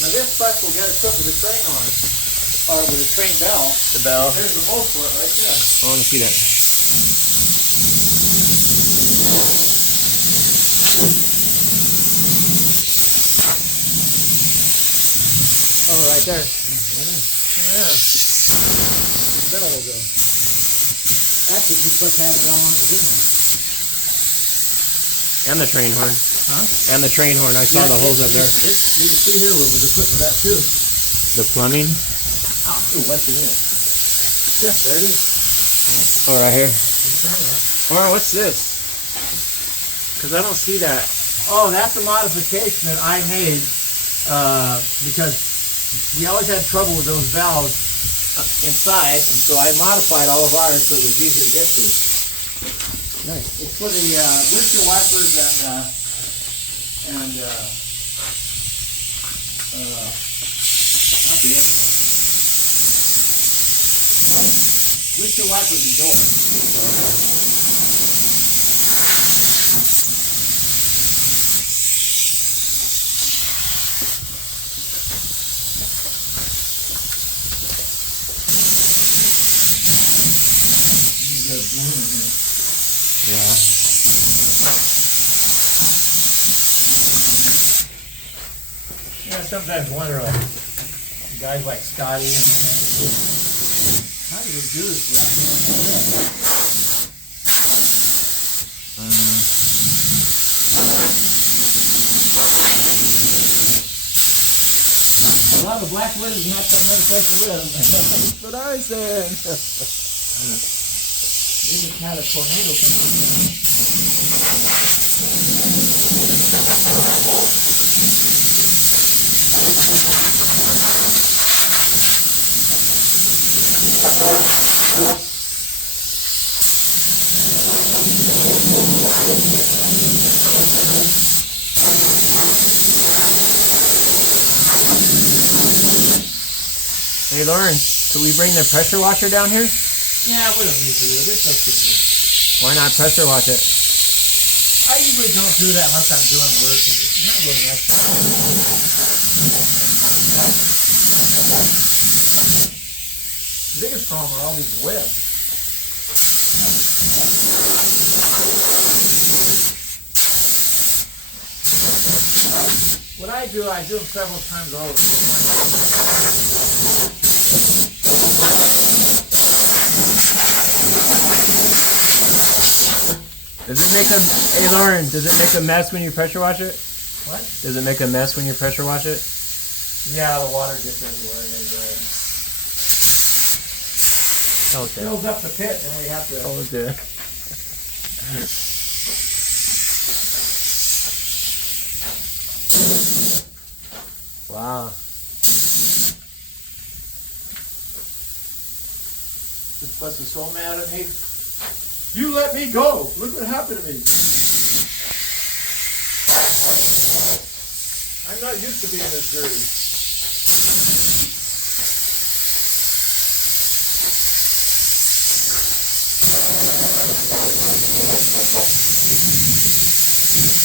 Now this bus will get us up with a train on it, or with a train bell. The bell. There's the bolt for it right there. I want to see that. Oh, right there. Yeah. The bell will go. Actually, you're supposed to have a bell on it, didn't you? And the train horn. Huh? And the train horn. I saw the holes up there. You can see here where it was equipped with that too. The plumbing. Oh, what's in here? Yeah, there it is. Oh, right here. Or what's this? Because I don't see that. Oh, that's a modification that I made because we always had trouble with those valves inside, and so I modified all of ours so it was easier to get to. Nice. It's for the windshield wipers and not the engine. Windshield wipers and doors. Yeah. You know, sometimes wonder, like, guys like Scotty, how do you do this without doing A lot of black widows have to have another place to live. That's what I said. We just had a tornado come through. Hey, Lauren, could we bring the pressure washer down here? Yeah, we don't need to do it. This looks pretty good. Why not pressure wash it? I usually don't do that unless I'm doing work. It's not really necessary. The biggest problem are all these webs. What I do them several times over. Does it make a, hey Lauren, does it make a mess when you pressure wash it? What? Does it make a mess when you pressure wash it? Yeah, the water gets everywhere. Anyway. Okay. Fills up the pit, and we have to. Oh, dear. Wow. This bus is so mad at me. You let me go. Look what happened to me. I'm not used to being this dirty.